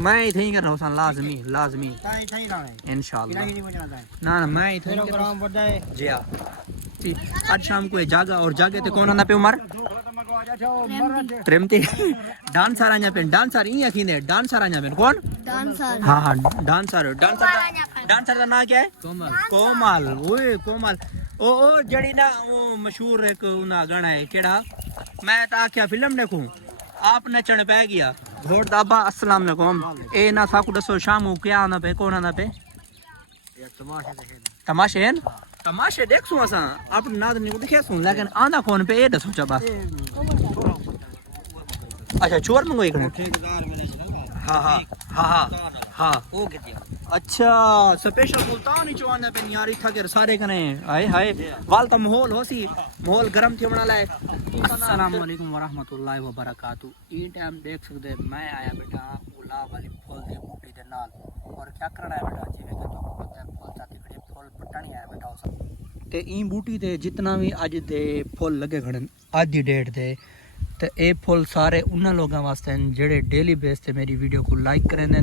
मैं इथे ही कर रहा हूँ लाजमी लाजमी इंशाल्लाह। ना ना मैं इथे जी हाँ। आज शाम को जागा और जागे ते कौन आंदा पे उमर प्रेमती डांसर आया पे डांसर ई अखींदे डांसर आया पे कौन डांसर हां हां डांसर डांसर का नाम क्या है कोमल ओए कोमल ओ जड़ी ना वो मशहूर एक ना गाना है केड़ा मैं तो आख्या फिल्म देखूं आप नचण पै गया घोड़ दाबा अस्सलाम वालेकुम ए ना साकू दसो शाम क्या आना पे कौन आना पे तमाशे हैं तमाशे देखसूं असां अपन नादनी को दिखेसूं लेकिन आंदा कौन पे ए दसो चा बस अच्छा चोर मंगो एक हां हां हां हां हां ओ के अच्छा स्पेशल सुल्तान ही चवाना पे यार इथा के सारे कने हाय हाय वाल तो माहौल होसी माहौल गरम थी बना लाए। अस्सलाम वालेकुम व रहमतुल्लाहि व बरकातहू ई टाइम देख सकदे मैं आया बेटा गुलाब वाली फूल दे बूटी दे नाल और क्या करना है बेटा जिवें कि तो पता फूल चाती खड़े फूल पटणी आया बेटा उस ते ई बूटी ते जितना भी अज दे फूल लगे खड़न आज दी डेट दे ते ए फुल सारे उन्हां लोगां वास्ते जेड़े डेली बेस ते मेरी वीडियो को लाइक करेंदे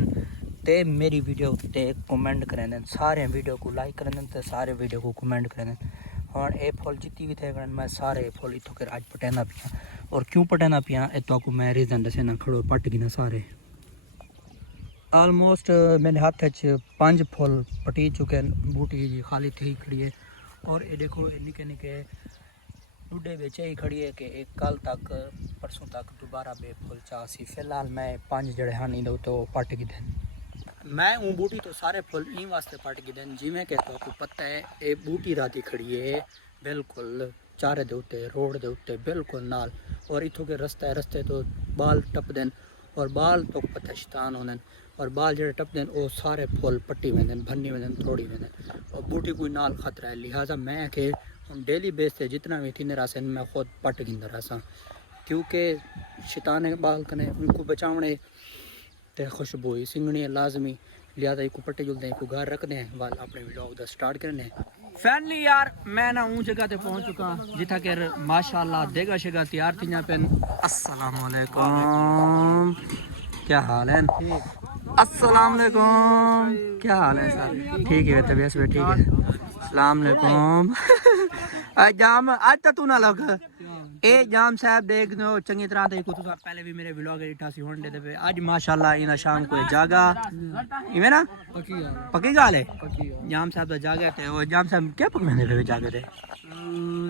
ते मेरी वीडियो ते कमेंट करेंदे सारे वीडियो को लाइक करेंदे ते सारे वीडियो को कमेंट करेंदे और ए फुल जितनी भी थे मैं सारे फुल इतों के आज पटेना पिया और क्यों पटेना पिया ए तो को मैं रीजन दसे ना खड़ो पट गई ना सारे ऑलमोस्ट मेरे हाथ च 5 फुल पटी चुके हैं बूटी जी खाली थी खड़ी है और ये देखो निके निके डूडे बेचे ही खड़ी है कि एक कल तक परसों तक दोबारा बेफुल चासी फिलहाल मैं 5 जड़े हानी दो तो पट गए दिन मैं हूँ बूटी तो सारे फुल ई वास्ते पट गए दिन जिमें कि तो आपको पता है ये बूटी राती खड़ी है बिल्कुल चारे दे उत्ते रोड दे उत्ते बिल्कुल नाल और इथों के रस्ते तो बाल टप देन और बाल तो पता शैतान होने और बाल जड़े टप देन वो सारे फुल पट्टी वेंदन भन्नी वेंदन तोड़ी वेंदन और बूटी कोई नाल खतरा है लिहाजा मैं के हम डेली बेस से जितना भी थींदे रासन मैं खुद पट गिंदा रासा क्योंकि शैतान बाल कने उनको बचावने ते खुशबू सिंगनी लाजमी लिहाजा इको पट्टे जुलते इको घर रखते हैं वाल अपने व्लॉग दा स्टार्ट करने हैं। फैमिली यार मैं ना ऊँ जगह ते पहुँच चुका जिथा के माशाल्लाह देगा शेगा तैयार थी पे। अस्सलाम वालेकुम क्या हाल है अस्सलाम वालेकुम क्या हाल है सर ठीक है तबीयत भी ठीक है अस्सलाम वालेकुम जाम आज तो तू ना लग ए जाम साहब देख दो चंगी तरह देखो तो पहले भी मेरे व्लॉग एडिटा सी होने दे आज माशाल्लाह इना शाम को जागा इवें ना पक्की गाल है जाम साहब दा जागा ते ओ जाम साहब क्या पकने दे जागे थे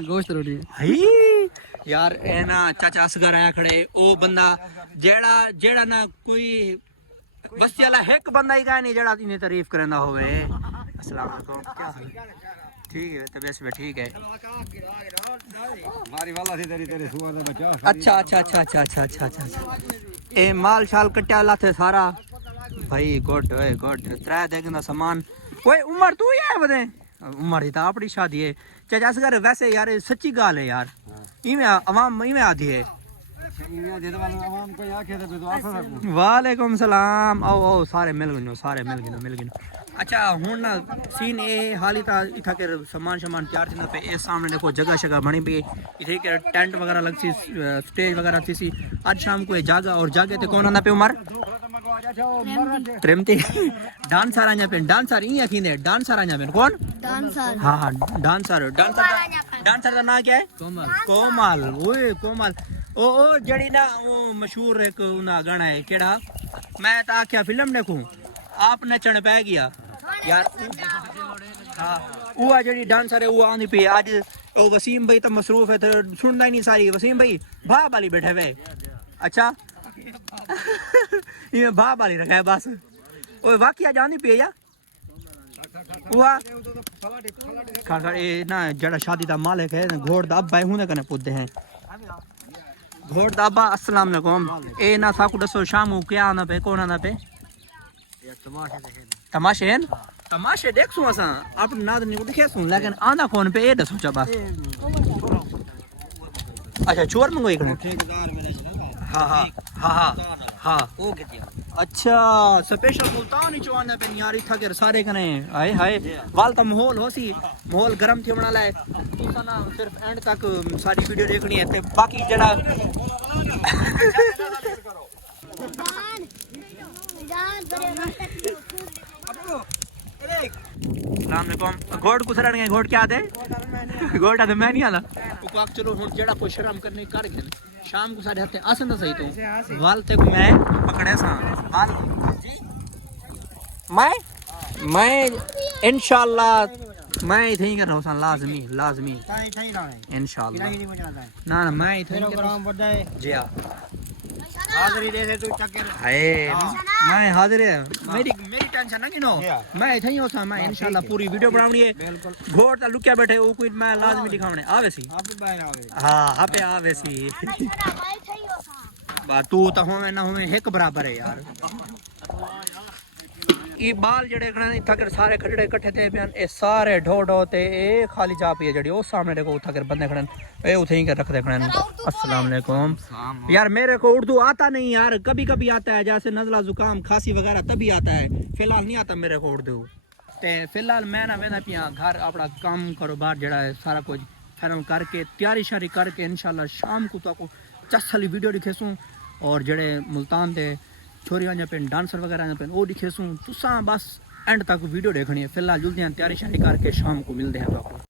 गोश्त रोटी हई यार ए ना चाचा असगर आया खड़े ओ बंदा जेड़ा ना कोई बस्ती वाला एक बंदा ही का नहीं जेड़ा इन्हें तारीफ करना होवे। अस्सलाम वालेकुम क्या हाल ठीक है तबीयत भी ठीक है मारी वाला थी तेरी सुआ दे बचा अच्छा अच्छा अच्छा अच्छा अच्छा अच्छा अच्छा ए माल शाल कट्या ला थे सारा भाई गुड ओए गुड त्रै देखना सामान ओए उमर तू ही है बदे उमर ही था अपनी शादी है चाचा असगर वैसे यार सच्ची गाल है यार इवें अवाम इवें आधी है वालेकुम सलाम आओ आओ सारे मिल गए अच्छा हूँ ना सीन ये हाली था इथा के सामान तैयार थी पे ए सामने देखो जगह बनी पई इथे के टेंट वगैरह लग सी स्टेज वगैरह थी सी आज शाम को जागा और जागे ते कौन आंदा पे उमर प्रेमती डांसर आया पे डांसर ई अखींदे डांसर आया पे कौन डांसर हां हां डांसर का नाम क्या है कोमल ओए कोमल ओ जड़ी ना वो मशहूर एक ना गाना है केड़ा मैं तो आख्या फिल्म देखूं आप नचण पै गया यार हाँ वो जड़ी डांसर है वो आंदी पई आज ओ वसीम भाई तो मसरूफ है तो सुनदा ही नहीं सारी वसीम भाई भाव वाली बैठे हुए अच्छा ये भाव वाली रखा है बस ओ वाकया जानी पई या हुआ खा ए ना जड़ा शादी दा मालिक है घोड़ दा अब भाई हुने कने पुदे हैं घोड़ दाबा अस्सलाम वालेकुम ए ना साकू दसो शाम क्या आना पे कौन आना पे तमाशे हैं तमाशे देखसूं असां अपन नादनी को दिखेसूं लेकिन आंदा कौन पे ए दसो चा बस अच्छा चोर मंगो एक हां हां हां हां हां ओ के अच्छा स्पेशल सुल्तान ही चवाना पे यार इथा के सारे कने हाय हाय वाल तो माहौल होसी माहौल गरम थी बना लाए तुसा ना सिर्फ एंड तक सारी वीडियो देखनी है ते बाकी जड़ा घोट कुछ रन घोट क्या दे घोट आते मैं नहीं आला उपाक चलो हुन जेड़ा कोई शर्म करने कर गए शाम को साढ़े हते आसन सही तो वाल ते मैं पकड़े सा वाल मैं इंशाल्लाह मैं इथे ही कर रहा हूं लाजमी लाजमी इंशाल्लाह ना ना मैं इथे प्रोग्राम बड़ा है जी हां हाजिरी दे तू चक्कर है मैं हाजिर है मेरी टेंशन ना किनो मैं इथे ही होसा मैं इंशाल्लाह पूरी वीडियो बनावनी है बिल्कुल घोट ता लुकिया बैठे वो कोई मैं लाजमी दिखावने आवे सी आप बाहर आवे हां आपे आवे सी बा तू ता होवे ना होवे एक बराबर है यार ये बाल जड़े इतना कर सारे खड़े इकट्ठे थे बयान ए सारे ढो ढो ते ए खाली जा पी है जड़ी ओ सामने देखो उठा कर बंदे खड़े ए उठे ही कर रख दे खड़े अस्सलाम वालेकुम यार मेरे को उर्दू आता नहीं यार कभी कभी आता है जैसे नज़ला जुकाम खांसी वगैरह तभी आता है फिलहाल नहीं आता मेरे को उर्दू ते फिलहाल मैं ना वेंदा पिया घर अपना काम कारोबार जड़ा है सारा कुछ फिल्म करके तैयारी शारी करके इंशाल्लाह शाम को तो चस्सली वीडियो दिखेसूं और जड़े मुल्तान दे छोरियां जा पेन डांसर वगैरह पेन वो दिखेसूं तुसा बस एंड तक वीडियो देखनी है फिलहाल जल्दी तैयारी शारी करके शाम को मिलते हैं आपको।